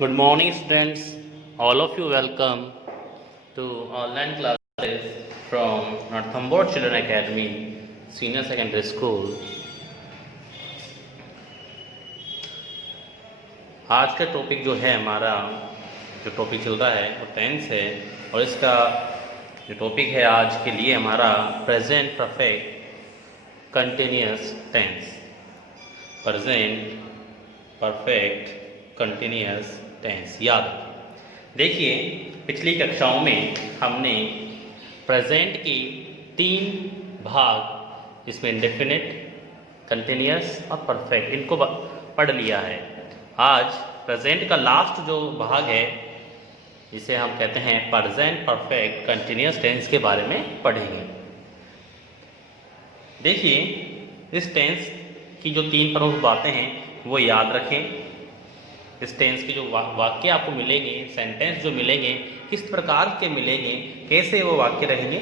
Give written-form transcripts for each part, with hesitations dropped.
Good morning, students. All of you welcome to online classes from Northumberland Children Academy, Senior Secondary School. आज का topic जो है हमारा जो टॉपिक चल रहा है वो टेंस है और इसका जो टॉपिक है आज के लिए हमारा present perfect continuous tense. Present perfect continuous tense याद रखें। देखिए पिछली कक्षाओं में हमने प्रेजेंट के 3 भाग इसमें इंडेफिनिट, कंटिन्यूअस और परफेक्ट इनको पढ़ लिया है। आज प्रेजेंट का लास्ट जो भाग है जिसे हम कहते हैं प्रेजेंट परफेक्ट कंटिन्यूअस टेंस के बारे में पढ़ेंगे। देखिए इस टेंस की जो 3 प्रमुख बातें हैं वो याद रखें। इस टेंस के जो वाक्य आपको मिलेंगे, सेंटेंस जो मिलेंगे, किस प्रकार के मिलेंगे, कैसे वो वाक्य रहेंगे,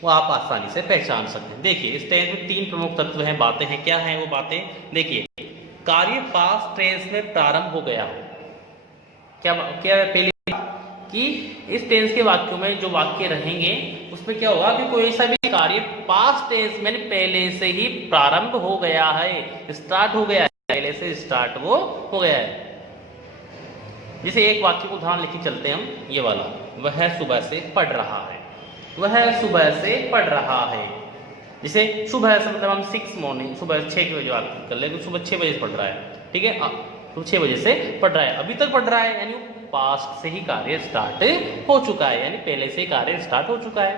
वो आप आसानी से पहचान सकते हैं। देखिए इस टेंस में 3 प्रमुख तत्व हैं, बातें हैं। क्या हैं वो बातें? देखिए कार्य पास्ट टेंस में प्रारंभ हो गया हो। क्या है? पहली कि इस टेंस के वाक्यों में जो वाक्य रहेंगे उसमें क्या होगा कि कोई सा भी कार्य पास्ट टेंस में पहले से ही प्रारंभ हो गया है, स्टार्ट हो गया है, पहले से स्टार्ट वो हो गया है। जैसे एक वाक्य को उदाहरण लेके चलते हैं हम, ये वाला, वह सुबह से पढ़ रहा है। वह सुबह से पढ़ रहा है। जैसे सुबह से मतलब हम 6 मॉर्निंग, सुबह 6 बजे वाक्य कर ले तो सुबह 6 बजे पढ़ रहा है, ठीक है, तो 6 बजे से पढ़ रहा है, अभी तक पढ़ रहा है, यानी पास्ट से ही कार्य स्टार्ट हो चुका है, यानी पहले से ही कार्य स्टार्ट हो चुका है।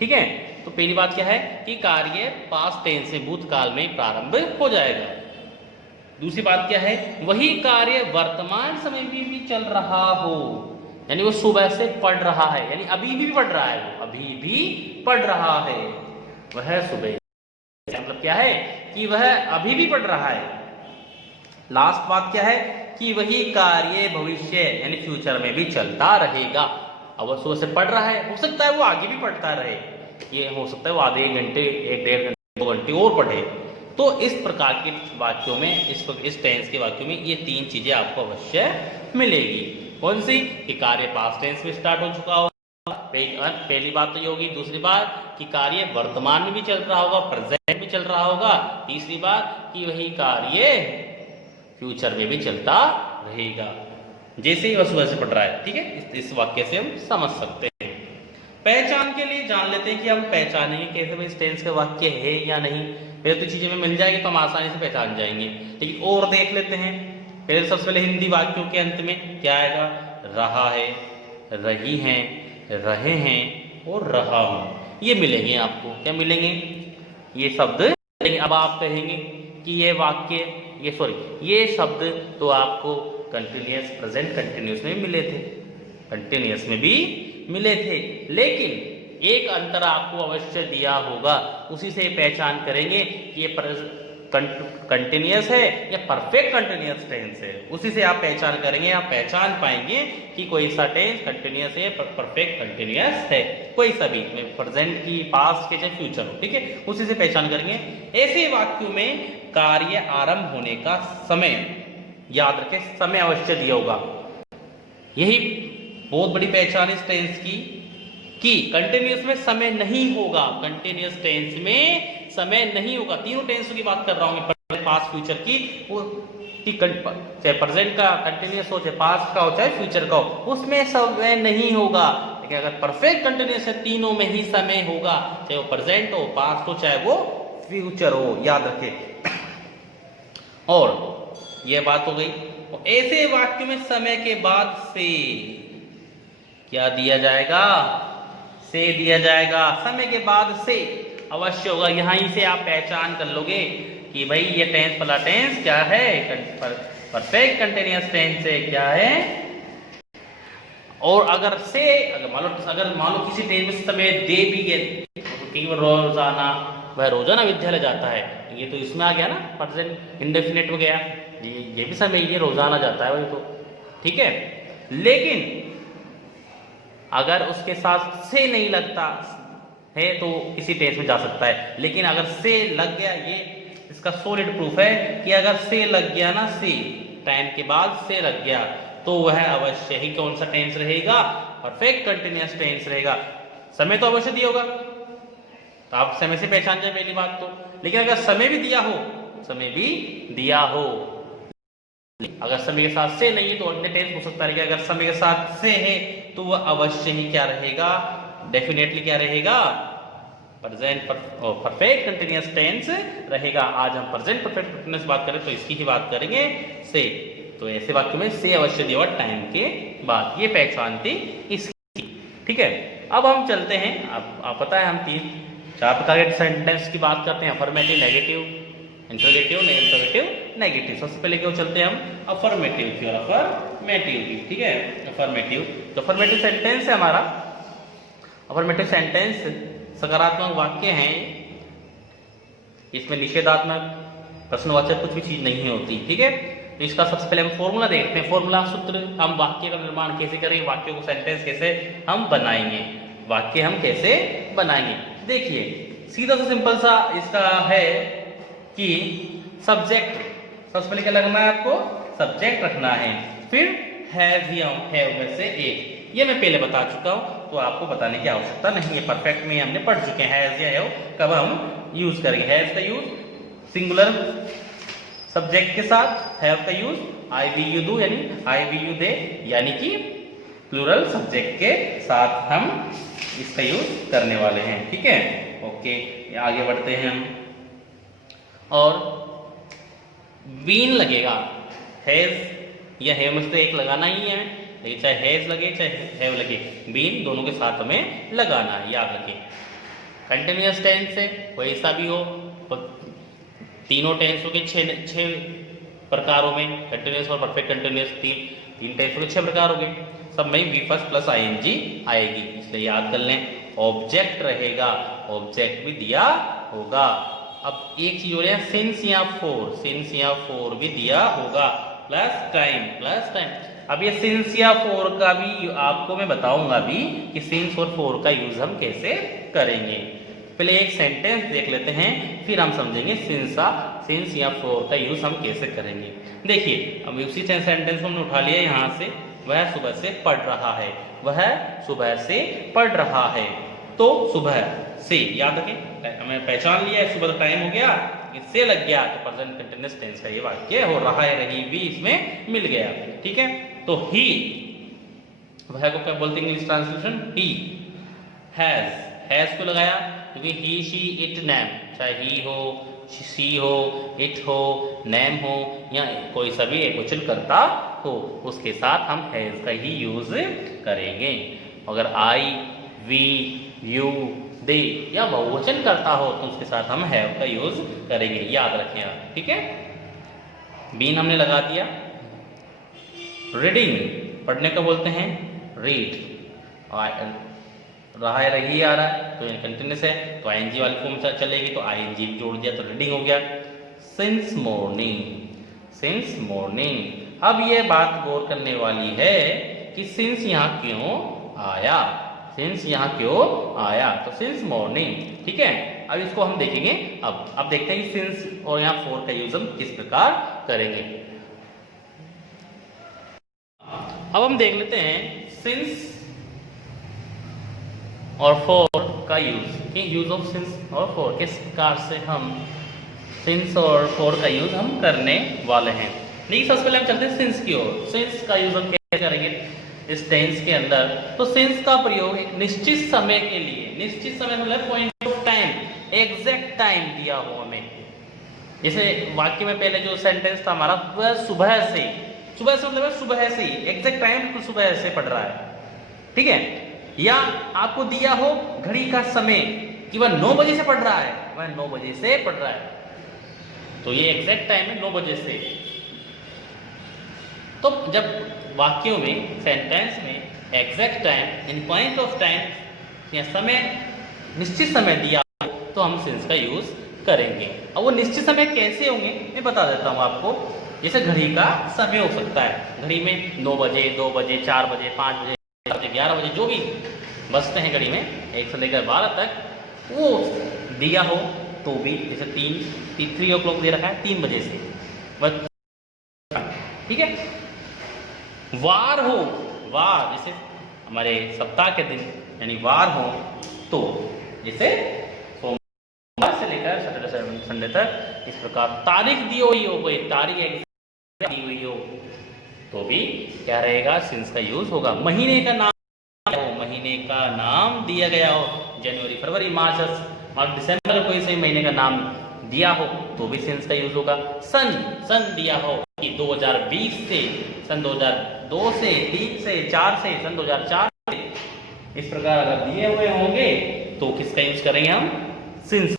ठीक है, तो पहली बात क्या है कि कार्य पास्ट टेंस से भूतकाल में प्रारंभ हो जाएगा। दूसरी बात क्या है? वही कार्य वर्तमान समय में भी चल रहा हो, यानी वो सुबह से पढ़ रहा है, यानी अभी भी पढ़ रहा है, वो अभी भी पढ़ रहा है। वह सुबह मतलब क्या है कि वह अभी भी पढ़ रहा है। लास्ट बात क्या है कि वही कार्य भविष्य यानी फ्यूचर में भी चलता रहेगा। अब वह सुबह से पढ़ रहा है, हो सकता है वो आगे भी पढ़ता रहे, ये हो सकता है वो आधे 1 घंटे, 1-1.5 घंटे, 2 घंटे और पढ़े। तो इस प्रकार के वाक्यों में, इस टेंस के वाक्यों में ये 3 चीजें आपको अवश्य मिलेगी। कौन सी? कि कार्य पास्ट टेंस में स्टार्ट हो चुका होगा, पहली बात तो ये होगी। दूसरी बात कि कार्य वर्तमान में भी चल रहा होगा, प्रेजेंट में चल रहा होगा। तीसरी बात कि वही कार्य फ्यूचर में भी चलता रहेगा, जैसे ही वह सुबह से पढ़ रहा है। ठीक है, इस वाक्य से हम समझ सकते हैं। पहचान के लिए जान लेते हैं कि हम पहचानेंगे कैसे भाई इस टेंस का वाक्य है या नहीं। पहले तो चीजें में मिल जाएगी तो हम आसानी से पहचान जाएंगे, लेकिन और देख लेते हैं। पहले सबसे पहले हिंदी वाक्यों के अंत में क्या आएगा? रहा है, रही हैं, रहे हैं और रहा हूं, ये मिलेंगे आपको। क्या मिलेंगे? ये शब्द। अब आप कहेंगे कि ये वाक्य, ये शब्द तो आपको कंटिन्यूअस, प्रेजेंट कंटिन्यूअस में मिले थे, कंटिन्यूअस में भी मिले थे, लेकिन एक अंतर आपको अवश्य दिया होगा, उसी से पहचान करेंगे कि ये कंटिन्यूअस है या परफेक्ट कंटिन्यूअस टेंस है। उसी से आप पहचान करेंगे, आप पहचान पाएंगे कि कोई सा टेंस कंटिन्यूअस है, परफेक्ट कंटिन्यूअस है, कोई सा भी, प्रेजेंट की, पास्ट के चाहे फ्यूचर हो। ठीक है, उसी से पहचान करेंगे। ऐसे वाक्यों में कार्य आरंभ होने का समय याद रखें, समय अवश्य दिया होगा। यही बहुत बड़ी पहचान इस टेंस की कि कंटिन्यूअस में समय नहीं होगा, कंटिन्यूअस टेंस में समय नहीं होगा। तीनों टेंस की बात कर रहा हूं, पास्ट फ्यूचर की, वो चाहे प्रेजेंट का कंटिन्यूअस हो, चाहे पास्ट का हो, चाहे फ्यूचर का हो, उसमें समय नहीं होगा। लेकिन अगर परफेक्ट कंटिन्यूअस है, तीनों में ही समय होगा, चाहे वो प्रेजेंट हो, पास्ट हो, चाहे वो फ्यूचर हो, याद रखें। और यह बात हो गई। ऐसे वाक्य में समय के बाद से क्या दिया जाएगा? से दिया जाएगा। समय के बाद से अवश्य होगा। यहीं से आप पहचान कर लोगे कि भाई ये टेंस वाला टेंस क्या है, परफेक्ट कंटिन्यूअस टेंस है, क्या है। और अगर मान लो किसी टेंस में समय दे भी गए, रोजाना, वह रोजाना विद्यालय जाता है, ये तो इसमें आ गया ना, प्रेजेंट इंडेफिनिट में गया, ये भी समय ये रोजाना जाता है, वही तो ठीक है। लेकिन अगर उसके साथ से नहीं लगता है तो किसी टेंस में जा सकता है, लेकिन अगर से लग गया, ये इसका सॉलिड प्रूफ है कि अगर से लग गया ना, से टाइम के बाद से लग गया तो वह अवश्य ही कौन सा टेंस रहेगा? परफेक्ट कंटिन्यूअस टेंस रहेगा। समय तो अवश्य दिया होगा, तो आप समय से पहचान जाए पहली बात तो। लेकिन अगर समय भी दिया हो, समय भी दिया हो, अगर समय के साथ से नहीं है तो अन्य टेंस हो सकता है। कि अगर समय के साथ से है तो वह अवश्य ही क्या रहेगा? डेफिनेटली क्या रहेगा? प्रेजेंट परफेक्ट कंटिन्यूअस टेंस रहेगा। आज हम प्रेजेंट परफेक्ट कंटिन्यूअस बात करें तो इसकी ही बात करेंगे, से। तो ऐसे वाक्य में से अवश्य दिया टाइम के बाद, ये पहचान थी इसकी। ठीक है, अब हम चलते हैं। अब आप पता है हम 3-4 प्रकार के सेंटेंस की बात करते हैं, अफर्मेटिव, नेगेटिव, इंटरोगेटिव, नेगेटिव। सबसे पहले क्यों चलते हैं हम अफर्मेटिव की और अफर्मेटिव की। ठीक है, अफर्मेटिव, तो अफर्मेटिव सेंटेंस है हमारा। अफर्मेटिव सेंटेंस सकारात्मक वाक्य हैं, इसमें निषेधात्मक, प्रश्नवाचक कुछ भी चीज नहीं होती। ठीक है, तो इसका सबसे पहले हम फॉर्मूला देखते हैं। फॉर्मूला सूत्र, हम वाक्य का निर्माण कैसे करेंगे, वाक्यों को सेंटेंस कैसे हम बनाएंगे, वाक्य हम कैसे बनाएंगे। देखिए सीधा सा सिंपल सा इसका है कि सब्जेक्ट, सबसे पहले क्या लगना है आपको? सब्जेक्ट रखना है। फिर हैव में से एक, ये मैं पहले बता चुका हूं तो आपको बताने की आवश्यकता नहीं है। परफेक्ट में हमने पढ़ चुके हैं हैज या हैव कब हम यूज करेंगे। हैज का यूज सिंगुलर सब्जेक्ट के साथ, हैव का use I we you do यानी आई वी यू दे, यानी कि प्लूरल सब्जेक्ट के साथ हम इसका यूज करने वाले हैं। ठीक है, ओके, आगे बढ़ते हैं हम। और बीन लगेगा, हैज या हैव में से एक लगाना ही है, लेकिन चाहे हैज लगे चाहे हैव लगे, बीन दोनों के साथ हमें लगाना है, याद रखें। कंटिन्यूअस टेंस है, कोई सा भी हो, तीनों टेंसों के 6 प्रकारों में, कंटिन्यूअस और परफेक्ट कंटिन्यूअस, तीन टेंसों के 6 प्रकार हो गए, सब में वी फर्स्ट प्लस आईएनजी आएगी, इसलिए याद कर लें। ऑब्जेक्ट रहेगा, ऑब्जेक्ट भी दिया होगा। अब एक चीज हो रही है सिंस या फोर भी दिया होगा, प्लस टाइम। अब ये सिंस या फोर का भी आपको मैं बताऊंगा भी कि सिंस और फोर का यूज हम कैसे करेंगे। पहले एक सेंटेंस देख लेते हैं, फिर हम समझेंगे सिंस या फोर का यूज हम कैसे करेंगे। देखिए अब उसी सेंटेंस हमने उठा लिया यहाँ से, वह सुबह से पढ़ रहा है, वह सुबह से पढ़ रहा है। तो सुबह से याद रखें, हमें पहचान लिया है, सुबह का टाइम हो गया, इससे लग गया तो प्रेजेंट कंटिन्यूअस टेंस का ये वाक्य हो रहा है, रही भी इसमें मिल गया। ठीक है, तो ही, वह को क्या बोलते हैं इंग्लिश ट्रांसलेशन? ही। हैज को लगाया क्योंकि ही शी इट नेम, चाहे ही हो, सी हो, इट हो, नेम हो, या कोई सा भी एकवचन करता हो, उसके साथ हम हैज का ही यूज करेंगे। अगर आई, वी, यू, दे या बहुवचन करता हो तो उसके साथ हम हैव का यूज करेंगे, याद रखें आप। ठीक है, बीन हमने लगा दिया। रीडिंग, पढ़ने को बोलते हैं रीड, रहा है, रही आ रहा है तो कंटिन्यूअस है तो आईएनजी वाली फॉर्म चलेगी, तो आईएनजी जोड़ दिया तो रीडिंग हो गया। सिंस मॉर्निंग, अब ये बात गौर करने वाली है कि सिंस यहाँ क्यों आया, तो सिंस मॉर्निंग। ठीक है, अब इसको हम देखेंगे। अब देखते हैं कि सिंस और यहाँ फोर का यूज हम किस प्रकार करेंगे। अब हम देख लेते हैं सिंस और फोर का यूज ऑफ सिंस और फोर किस प्रकार से हम सिंस और फोर का यूज हम करने वाले हैं। नहीं, सबसे पहले हम चलते हैं सिंस की ओर। सिंस का यूज हम कैसे करेंगे इस टेंस के अंदर? तो सिंस का प्रयोग एक निश्चित समय के लिए, निश्चित समय मतलब point of time, exact time दिया हो हमें। जैसे वाक्य में पहले जो सेंटेंस था हमारा, वह सुबह से मतलब सुबह से, एग्जैक्ट टाइम तो सुबह से पढ़ रहा है। ठीक है, या आपको दिया हो घड़ी का समय कि वह 9 बजे से पढ़ रहा है, वह 9 बजे से पढ़ रहा है, तो ये एग्जैक्ट टाइम है 9 बजे से। तो जब वाक्यों में, सेंटेंस में exact time in point of time या समय, निश्चित समय दिया तो हम सिंस का यूज करेंगे। अब वो निश्चित समय कैसे होंगे मैं बता देता हूँ आपको। जैसे घड़ी का समय हो सकता है, घड़ी में 9 बजे, 2 बजे, 4 बजे, 5 बजे, 11 बजे, जो भी बजते हैं घड़ी में 1 से लेकर 12 तक, वो दिया हो तो भी, जैसे 3 o'clock दे रखा है 3 बजे से, बस। ठीक है, वार हो, वार जैसे हमारे सप्ताह के दिन यानी वार हो, तो जैसे सोमवार से लेकर सैटरडे संडे तक इस प्रकार तारीख दी हुई हो, कोई तारीख दी हुई हो, तो भी क्या रहेगा, सिंस का यूज होगा। महीने का नाम हो, महीने का नाम दिया गया हो, जनवरी फरवरी मार्च दिसंबर, कोई सही महीने का नाम दिया हो तो भी सिंस का यूज होगा। सन, सन दिया हो कि 2020 से, सन 2002 से, 3 से, 4 से, सन 2004 से, इस प्रकार अगर दिए हुए होंगे तो किसका यूज करेंगे हम, सिंस।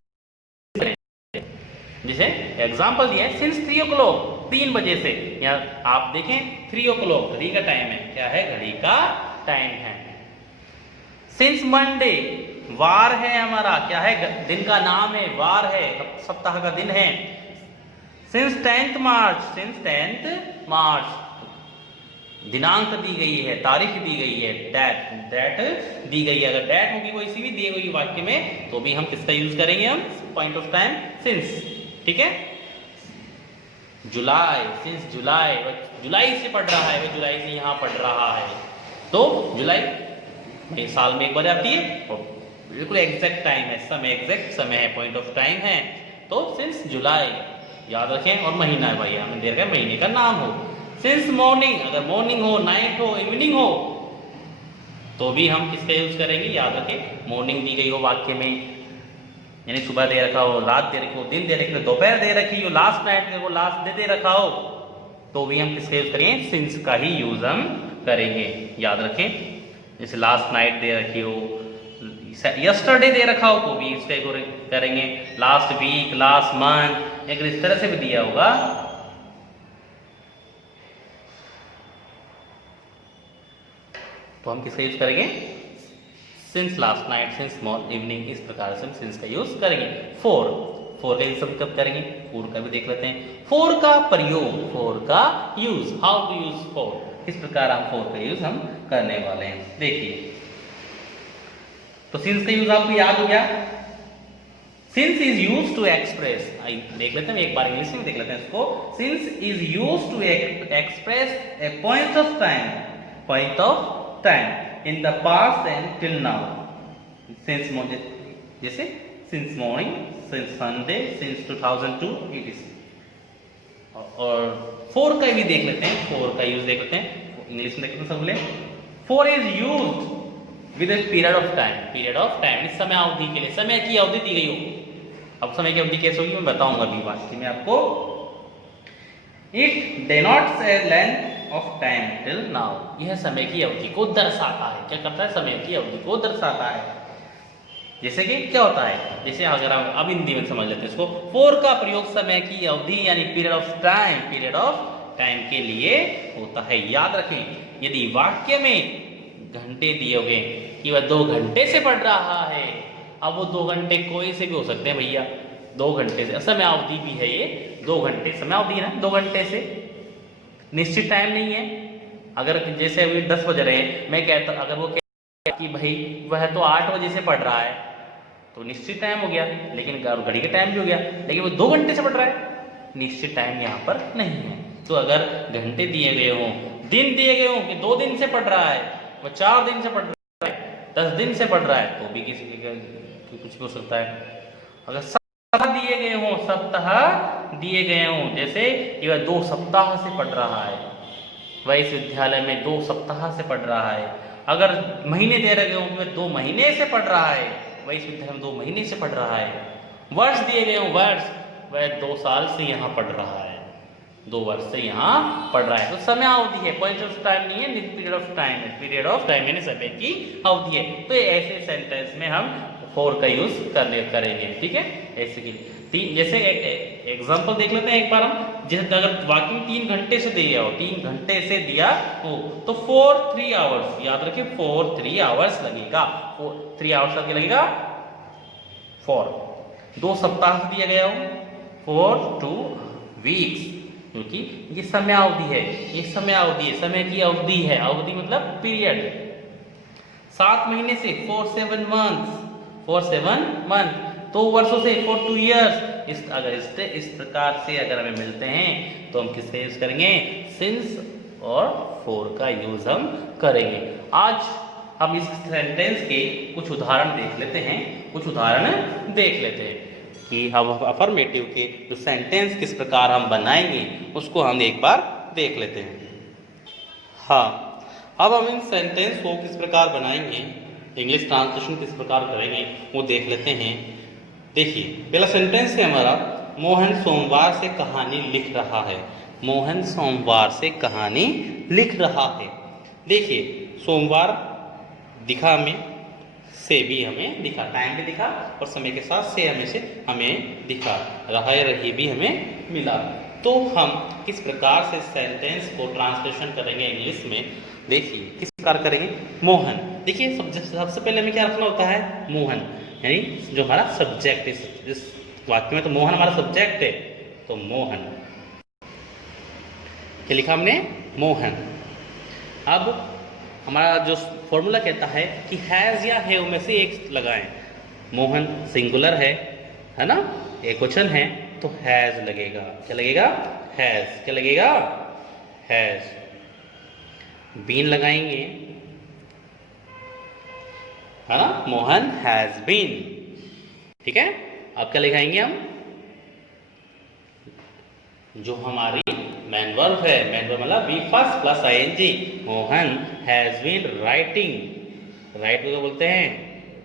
जैसे एग्जांपल दिया है सिंस 3 o'clock, 3 बजे से, या आप देखें 3 o'clock घड़ी का टाइम है, क्या है, घड़ी का टाइम है। सिंस मंडे, वार है हमारा, क्या है, दिन का नाम है, वार है, सप्ताह का दिन है। सिंस 10th मार्च, सिंस 10th मार्च, दिनांक दी गई है, तारीख दी गई है, डेट दी गई है। अगर डेट होगी कोई सी भी दिए हुई वाक्य में तो भी हम किसका यूज करेंगे, हम पॉइंट ऑफ टाइम सिंस, ठीक है। जुलाई, सिंस जुलाई, जुलाई से पढ़ रहा है, वो जुलाई से यहां पढ़ रहा है, तो जुलाई साल में एक बार आती है और बिल्कुल एग्जैक्ट टाइम है, समय एग्जैक्ट समय है, पॉइंट ऑफ टाइम है, तो सिंस जुलाई याद रखें। और महीना है भाई, हमने दे रखा है महीने का नाम हो। सिंस मॉर्निंग, अगर मॉर्निंग हो, नाइट हो, इवनिंग हो, तो भी हम किसका यूज करेंगे, याद रखें, मॉर्निंग दी गई हो वाक्य में, यानी सुबह दे रखा हो, रात दे रखी हो, दिन दे रखी हो, दोपहर दे रखी हो, लास्ट नाइट हो, लास्ट डे दे रखा हो, तो भी हम किसका यूज करेंगे, सिंस का ही यूज हम करेंगे, याद रखें। जैसे लास्ट नाइट दे रखी हो, यस्टरडे दे रखा हो तो भी इसका करेंगे, लास्ट वीक, लास्ट मंथ, अगर इस तरह से भी दिया होगा तो हम किसका यूज करेंगे, since last night, since evening, इस प्रकार से हम सिंस का यूज करेंगे। फोर का यूज हम कब करेंगे, फोर का भी देख लेते हैं। फोर का प्रयोग, फोर का use, how to use for, इस प्रकार हम फोर का यूज हम करने वाले हैं। देखिए, तो सिंस का यूज आपको याद हो गया। Since is use to express, देख लेते हैं एक बार इंग्लिश में देख लेते हैं इसको। Since is use to express a point of time, point of time in the past and till now. Since, जैसे since morning, since Sunday, since 2002, it is. और फोर का भी देख लेते हैं, फोर का यूज देख लेते हैं इंग्लिश में, देख लेते हैं सब। Four is use with period of time, period of time, इस समय अवधि के लिए, समय की अवधि दी गई हो। अब समय की अवधि कैसे होगी मैं बताऊंगा अभी वाक्य में आपको। It denotes A length of time till now, यह समय की अवधि को दर्शाता है, क्या करता है, समय की अवधि को दर्शाता है। जैसे कि क्या होता है, जैसे अगर हम अब हिंदी में समझ लेते हैं इसको, फोर का प्रयोग समय की अवधि यानी period of time, period of time के लिए होता है। याद रखें, यदि वाक्य में घंटे दिए हुए कि वह 2 घंटे से पढ़ रहा है, अब वो 2 घंटे कोई से भी हो सकते हैं भैया, 2 घंटे से, समय अवधि भी है ये, 2 घंटे समय अवधि है ना, 2 घंटे से निश्चित टाइम नहीं है। अगर जैसे अभी 10 बज रहे हैं, मैं कहता, अगर वो कहता कि भाई वह तो 8 बजे से पढ़ रहा है, तो निश्चित टाइम हो गया, लेकिन घड़ी का टाइम भी हो गया, लेकिन वो 2 घंटे से पढ़ रहा है, निश्चित टाइम यहाँ पर नहीं है। तो अगर घंटे दिए गए हों, दिन दिए गए हों कि 2 दिन से पढ़ रहा है, वह 4 दिन से पढ़ रहा है, 10 दिन से पढ़ रहा है, तो भी किसी कुछ भी हो सकता है। अगर सप्ताह दिए गए हों, सप्ताह दिए गए हों, जैसे कि वह 2 सप्ताह से पढ़ रहा है, वह इस विद्यालय में 2 सप्ताह से पढ़ रहा है। अगर महीने दे रहे हों कि वह 2 महीने से पढ़ रहा है, वह इस विद्यालय में 2 महीने से पढ़ रहा है। वर्ष दिए गए हों, वर्ष, वह 2 साल से यहाँ पढ़ रहा है, 2 वर्ष से यहाँ पढ़ रहा है। तो समय अवधि है, पॉइंट ऑफ टाइम नहीं है, पीरियड ऑफ टाइम है, पीरियड ऑफ टाइम यानी समय की अवधि है। तो ऐसे सेंटेंस में हम फोर का यूज करेंगे, ठीक है। ऐसे की तीन, जैसे एग्जांपल देख लेते हैं एक बार हम। जैसे अगर वाक्य में 3 घंटे से दिया हो, 3 घंटे से दिया हो, तो 4 3 आवर्स, याद रखिए 4 3 आवर्स लगेगा, 3 आवर्स लगेगा। 4 2 सप्ताह से दिया गया हो, 4 2 वीक्स, क्योंकि ये समय अवधि है, ये समय अवधि है, समय की अवधि है, अवधि मतलब पीरियड। 7 महीने से 4 7 मंथ्स, 4 7 मंथ, 2 वर्षों से 4 2 इयर्स। अगर इस प्रकार से अगर हमें मिलते हैं तो हम किसका यूज करेंगे, सिंस और for का यूज हम करेंगे। आज हम इस सेंटेंस के कुछ उदाहरण देख लेते हैं, कि हम अफर्मेटिव के जो सेंटेंस किस प्रकार हम बनाएंगे उसको हम एक बार देख लेते हैं। हाँ, अब हम इन सेंटेंस को किस प्रकार बनाएंगे, इंग्लिश ट्रांसलेशन किस प्रकार करेंगे वो देख लेते हैं। देखिए, पहला सेंटेंस है हमारा, मोहन सोमवार से कहानी लिख रहा है। मोहन सोमवार से कहानी लिख रहा है। देखिए, सोमवार दिखा हमें, से भी हमें दिखा, टाइम भी दिखा और समय के साथ से हमें दिखा, रहा रही भी हमें मिला। तो हम किस प्रकार से सेंटेंस को ट्रांसलेशन करेंगे इंग्लिश में, देखिए किस प्रकार करेंगे। मोहन, देखिए सबसे पहले हमें क्या रखना होता है, मोहन, यानी जो हमारा सब्जेक्ट इस वाक्य में, तो मोहन हमारा सब्जेक्ट है, तो मोहन, क्या लिखा हमने, मोहन। अब हमारा जो फॉर्मूला कहता है कि हैज़ या हैव में से एक लगाएं। मोहन सिंगुलर है ना, एक वचन है, तो हैज़ लगेगा। क्या लगेगा, हैज़। क्या लगेगा, हैज़। बीन लगाएंगे, है ना, मोहन हैज़ बीन। ठीक है, अब क्या लिखाएंगे हम, जो हमारी मैन वर्ब है, मैन वर्ब मतलब B first plus ING. Mohan has been writing. Write को बोलते हैं,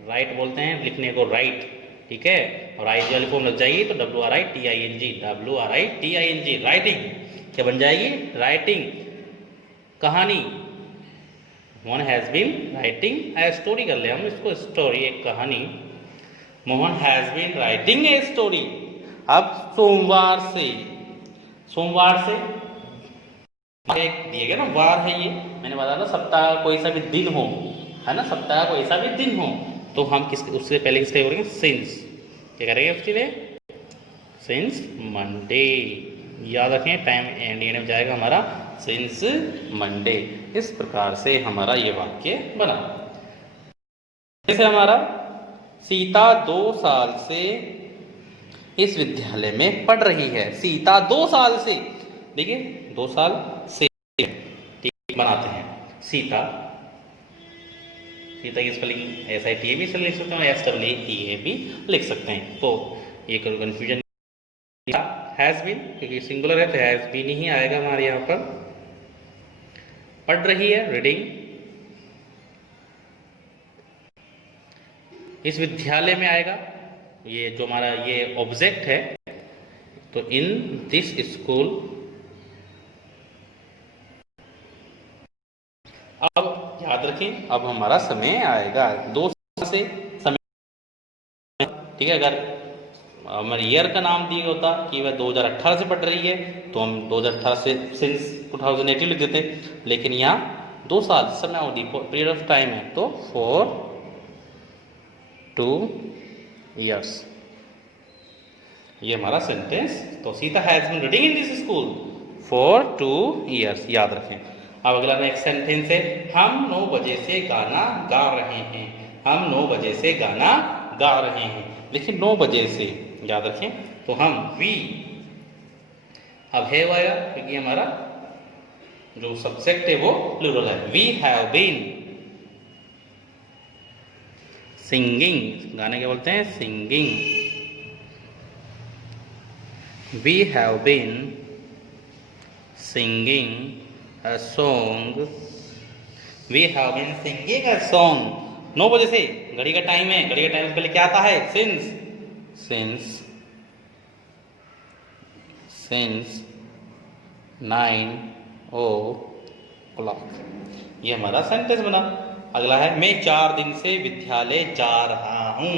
राइट बोलते हैं लिखने को, राइट। ठीक है, और आई वाली फॉर्म लग जाएगी तो WRITING, WRITING, राइटिंग। क्या बन जाएगी, राइटिंग, कहानी। Mohan has been writing a story, कर ले हम इसको, स्टोरी, एक कहानी। Mohan has been writing a story. अब सोमवार से, सोमवार से एक दिए गए ना, वार है ये, मैंने बताया था सप्ताह का कोई सा भी दिन हो, है ना, सप्ताह का कोई सा भी दिन हो, तो हम किस उससे पहले किसका करेंगे, सिंस। क्या करेंगे उसके लिए, सिंस मंडे। याद रखें, टाइम एंड में जाएगा हमारा सिंस मंडे। इस प्रकार से हमारा ये वाक्य बना। जैसे हमारा, सीता 2 साल से इस विद्यालय में पढ़ रही है। सीता 2 साल से, देखिए 2 साल से, ठीक, बनाते हैं सीता। सीता की स्पेलिंग SITA भी लिख सकते हैं, SWEA भी लिख सकते हैं। तो ये कंफ्यूजन, हैज बीन, क्योंकि सिंगुलर है तो हैज बीन ही आएगा हमारे यहाँ पर। पढ़ रही है, रीडिंग। इस विद्यालय में आएगा, ये जो हमारा ये ऑब्जेक्ट है, तो इन दिस स्कूल। अब याद रखें, अब हमारा समय आएगा 2 साल से समय, ठीक है। अगर हमारे ईयर का नाम दिया होता कि वह 2018 से पढ़ रही है, तो हम 2018 से सिंस 2018 लिख देते, लेकिन यहाँ 2 साल समय अवधि, पीरियड ऑफ टाइम है, तो for 2 years। ये हमारा सेंटेंस। तो Sita has been reading in this school for 2 years, याद रखें। अब अगला नेक्स्ट सेंटेंस है, हम 9 बजे से गाना गा रहे हैं। हम 9 बजे से गाना गा रहे हैं, लेकिन 9 बजे से, याद रखें। तो हम वी, अब हैव आएगा क्योंकि हमारा जो सब्जेक्ट है वो प्लूरल है। वी हैव बीन सिंगिंग, गाने क्या बोलते हैं, singing. We have been singing a song. We have been singing a song. 9 बजे से, घड़ी का टाइम है, घड़ी का टाइम से पहले क्या आता है, सिंस। Since 9 o'clock। ये हमारा सेंटेंस बना। अगला है, मैं 4 दिन से विद्यालय जा रहा हूं।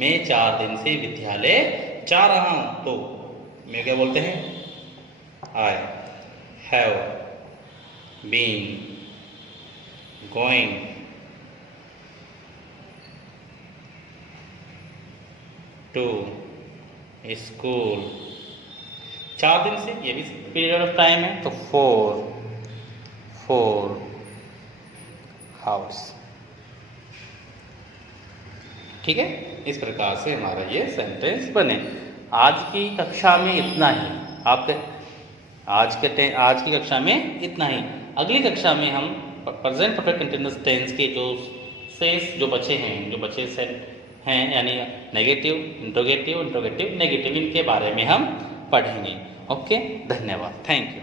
मैं 4 दिन से विद्यालय जा रहा हूं, तो मैं क्या बोलते हैं, I have been going to school. 4 दिन से, ये भी पीरियड ऑफ टाइम है, तो 4 hours। ठीक है, इस प्रकार से हमारा ये सेंटेंस बने। आज की कक्षा में इतना ही। आपके आज की कक्षा में इतना ही। अगली कक्षा में हम प्रेजेंट परफेक्ट कंटिन्यूअस टेंस के जो शेष जो बचे सेट हैं, यानी नेगेटिव, इंट्रोगेटिव, नेगेटिव, इनके बारे में हम पढ़ेंगे। ओके, धन्यवाद, थैंक यू।